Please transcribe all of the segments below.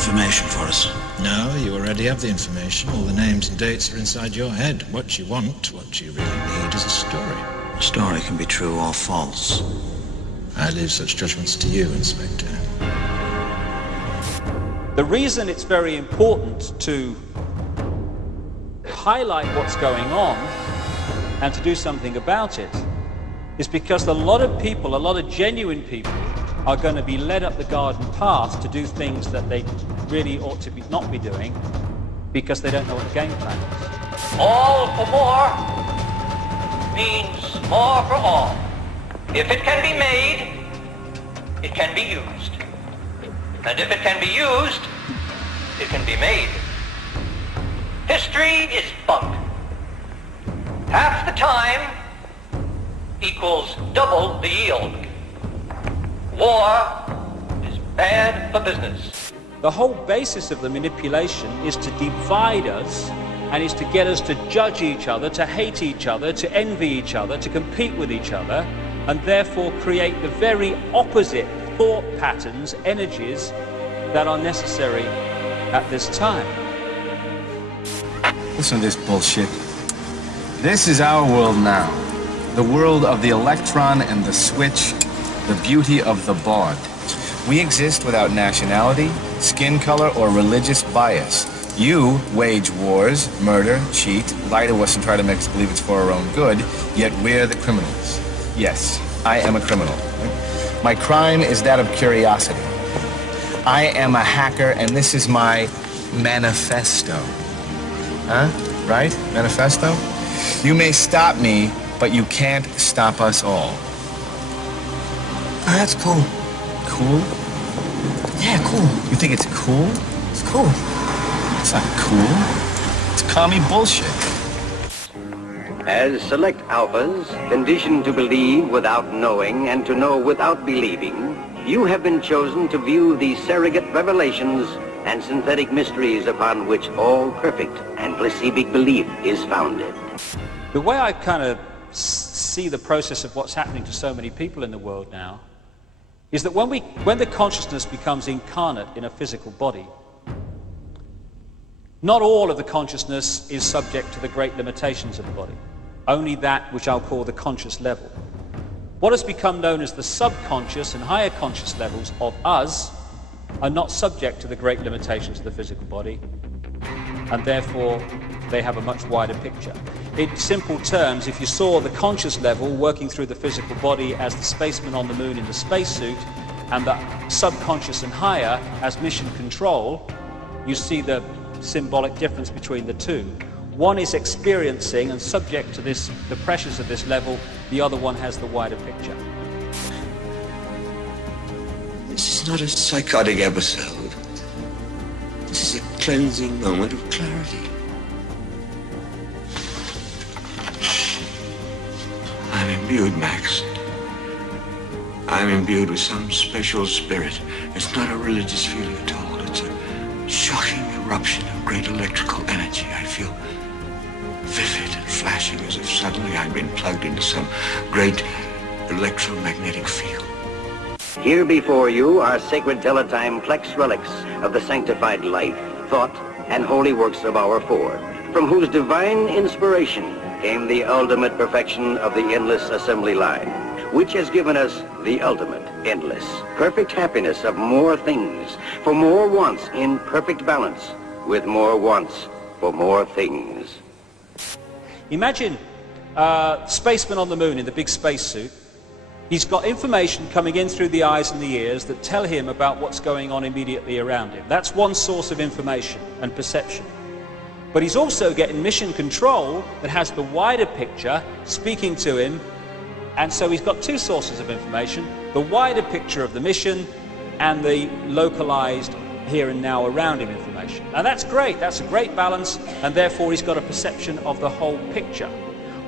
information for us? No, you already have the information. All the names and dates are inside your head. What you want, what you really need, is a story. A story can be true or false. I leave such judgments to you, Inspector. The reason it's very important to highlight what's going on and to do something about it is because a lot of people, a lot of genuine people, are going to be led up the garden path to do things that they really ought to not be doing because they don't know what the game plan is. All for more means more for all. If it can be made, it can be used. And if it can be used, it can be made. History is bunk. Half the time equals double the yield. War is bad for business. The whole basis of the manipulation is to divide us and is to get us to judge each other, to hate each other, to envy each other, to compete with each other, and therefore create the very opposite thought patterns, energies that are necessary at this time. Listen to this bullshit. This is our world now. The world of the electron and the switch, the beauty of the bawd. We exist without nationality, skin color, or religious bias. You wage wars, murder, cheat, lie to us and try to make us believe it's for our own good, yet we're the criminals. Yes, I am a criminal. My crime is that of curiosity. I am a hacker, and this is my manifesto. Huh? Right? Manifesto? You may stop me, but you can't stop us all. Oh, that's cool. Cool? Yeah, cool. You think it's cool? It's cool. It's not cool. It's commie bullshit. As select alphas, conditioned to believe without knowing and to know without believing, you have been chosen to view the surrogate revelations and synthetic mysteries upon which all perfect and placebic belief is founded. The way I kind of see the process of what's happening to so many people in the world now is that when the consciousness becomes incarnate in a physical body, not all of the consciousness is subject to the great limitations of the body, only that which I'll call the conscious level. What has become known as the subconscious and higher conscious levels of us are not subject to the great limitations of the physical body, and therefore they have a much wider picture. In simple terms, if you saw the conscious level working through the physical body as the spaceman on the moon in the spacesuit, and the subconscious and higher as mission control, you see the symbolic difference between the two. One is experiencing and subject to the pressures of this level, the other one has the wider picture. This is not a psychotic episode. This is a cleansing moment of clarity. I'm imbued, Max. I'm imbued with some special spirit. It's not a religious feeling at all. It's a shocking eruption of great electrical energy. I feel vivid and flashing as if suddenly I'd been plugged into some great electromagnetic field. Here before you are sacred teletime plex relics of the sanctified life, thought, and holy works of our Ford, from whose divine inspiration came the ultimate perfection of the endless assembly line, which has given us the ultimate, endless, perfect happiness of more things, for more wants in perfect balance, with more wants for more things. Imagine a spaceman on the moon in the big spacesuit. He's got information coming in through the eyes and the ears that tell him about what's going on immediately around him. That's one source of information and perception. But he's also getting mission control that has the wider picture speaking to him, and so he's got two sources of information, the wider picture of the mission and the localized here and now around him information. Now that's great, that's a great balance, and therefore he's got a perception of the whole picture.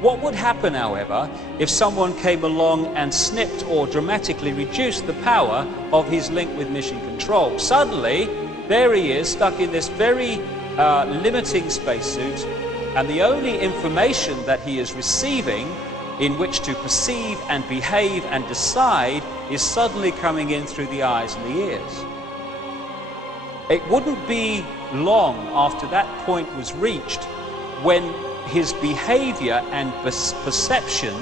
What would happen, however, if someone came along and snipped or dramatically reduced the power of his link with mission control? Suddenly, there he is, stuck in this very limiting spacesuit, and the only information that he is receiving in which to perceive and behave and decide is suddenly coming in through the eyes and the ears. It wouldn't be long after that point was reached when his behavior and perception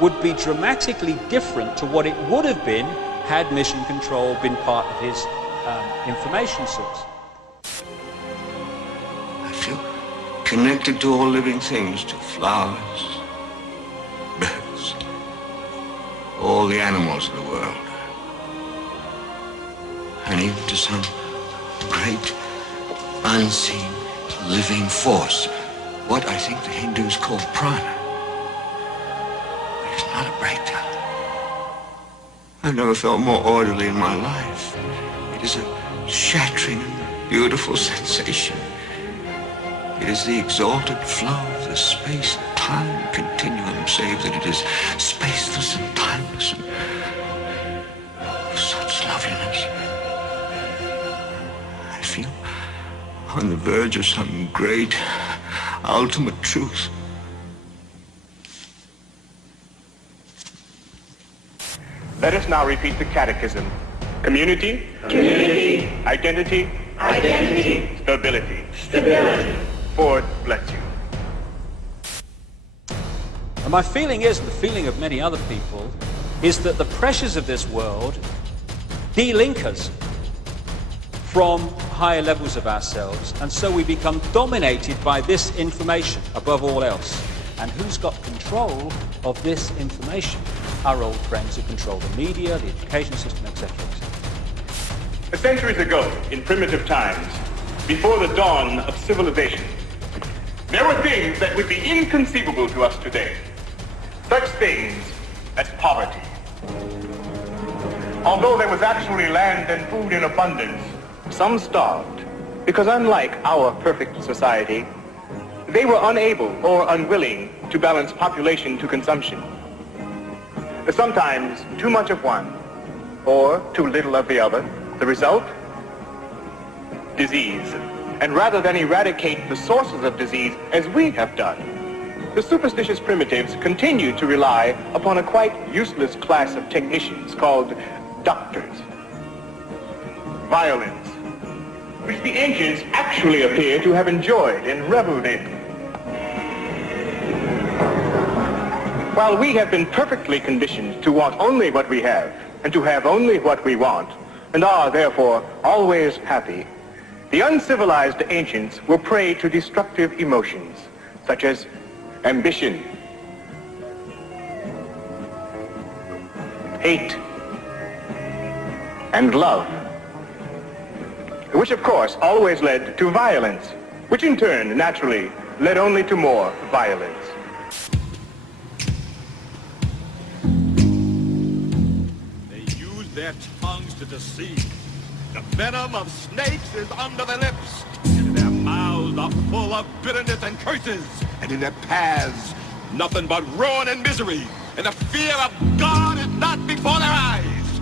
would be dramatically different to what it would have been had mission control been part of his information source. I feel connected to all living things, to flowers, birds, all the animals of the world, and even to some great, unseen, living force, what I think the Hindus call prana. It's not a breakdown. I've never felt more orderly in my life. It is a shattering and beautiful sensation. It is the exalted flow of the space-time continuum, save that it is spaceless and timeless and of such loveliness. I feel on the verge of some great, ultimate truth. Let us now repeat the catechism. Community. Community. Identity. Identity. Stability. Stability. Ford bless you. And my feeling is, and the feeling of many other people, is that the pressures of this world de-link us from higher levels of ourselves, and so we become dominated by this information above all else. And who's got control of this information? Our old friends who control the media, the education system, etc. Centuries ago, in primitive times, before the dawn of civilization, there were things that would be inconceivable to us today. Such things as poverty. Although there was actually land and food in abundance, some starved, because unlike our perfect society, they were unable or unwilling to balance population to consumption. Sometimes too much of one, or too little of the other. The result? Disease. And rather than eradicate the sources of disease as we have done, the superstitious primitives continued to rely upon a quite useless class of technicians called doctors. Violence, which the ancients actually appear to have enjoyed and reveled in. While we have been perfectly conditioned to want only what we have, and to have only what we want, and are therefore always happy, the uncivilized ancients were prey to destructive emotions, such as ambition, hate, and love, which of course always led to violence, which in turn naturally led only to more violence. Their tongues to deceive. The venom of snakes is under their lips, and their mouths are full of bitterness and curses, and in their paths nothing but ruin and misery, and the fear of God is not before their eyes.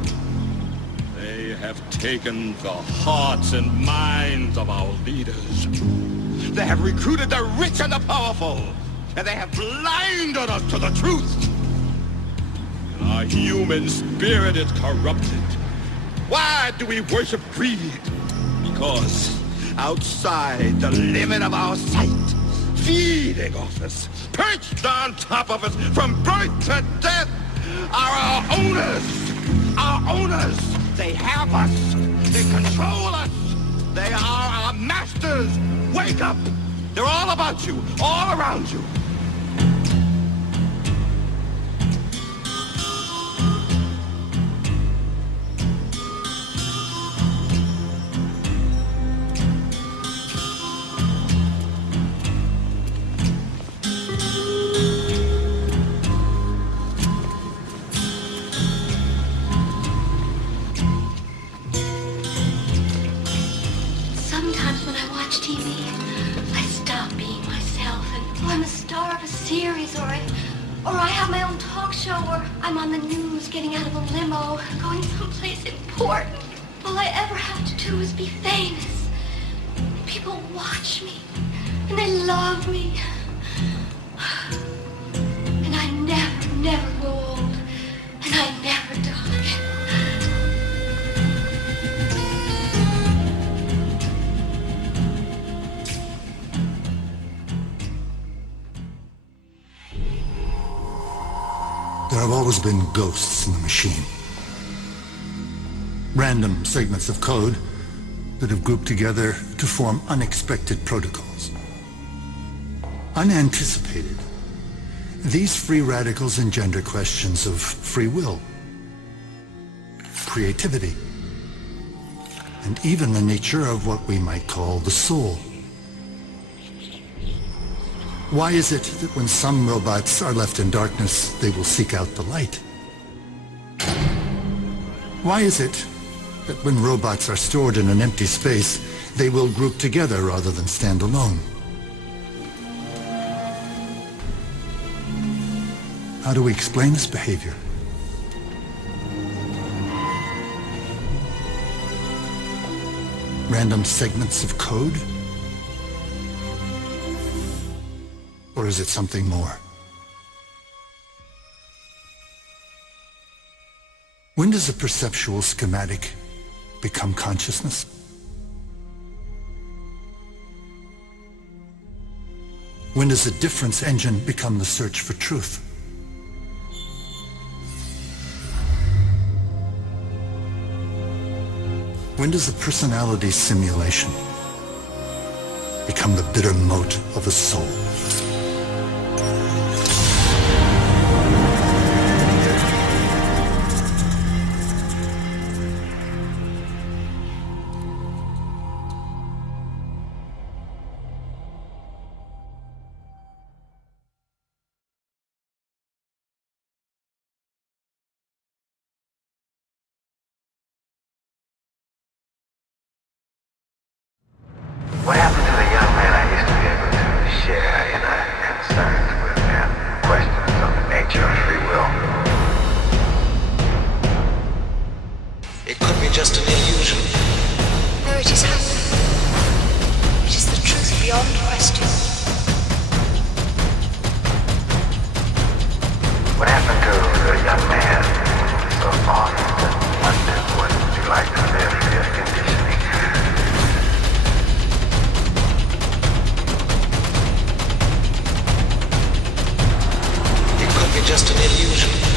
They have taken the hearts and minds of our leaders. They have recruited the rich and the powerful, and they have blinded us to the truth. Our human spirit is corrupted. Why do we worship greed? Because outside the limit of our sight, feeding off us, perched on top of us from birth to death, are our owners. Our owners. They have us. They control us. They are our masters. Wake up. They're all about you, all around you. Sometimes when I watch TV, I stop being myself, and I'm a star of a series, or I have my own talk show, or I'm on the news getting out of a limo, going someplace important. All I ever have to do is be famous. People watch me, and they love me. And I never grow old, and I never die. There have always been ghosts in the machine. Random segments of code that have grouped together to form unexpected protocols. Unanticipated. These free radicals engender questions of free will, creativity, and even the nature of what we might call the soul. Why is it that when some robots are left in darkness, they will seek out the light? Why is it that when robots are stored in an empty space, they will group together rather than stand alone? How do we explain this behavior? Random segments of code? Or is it something more? When does a perceptual schematic become consciousness? When does a difference engine become the search for truth? When does a personality simulation become the bitter moat of a soul? What happened to the young man I used to be able to share inner concerns with and questions on the nature of free will? It could be just an illusion. No, it is happening. It is the truth beyond question. What happened to the young man so often wondered what it would be like to live this conditioning? Just an illusion.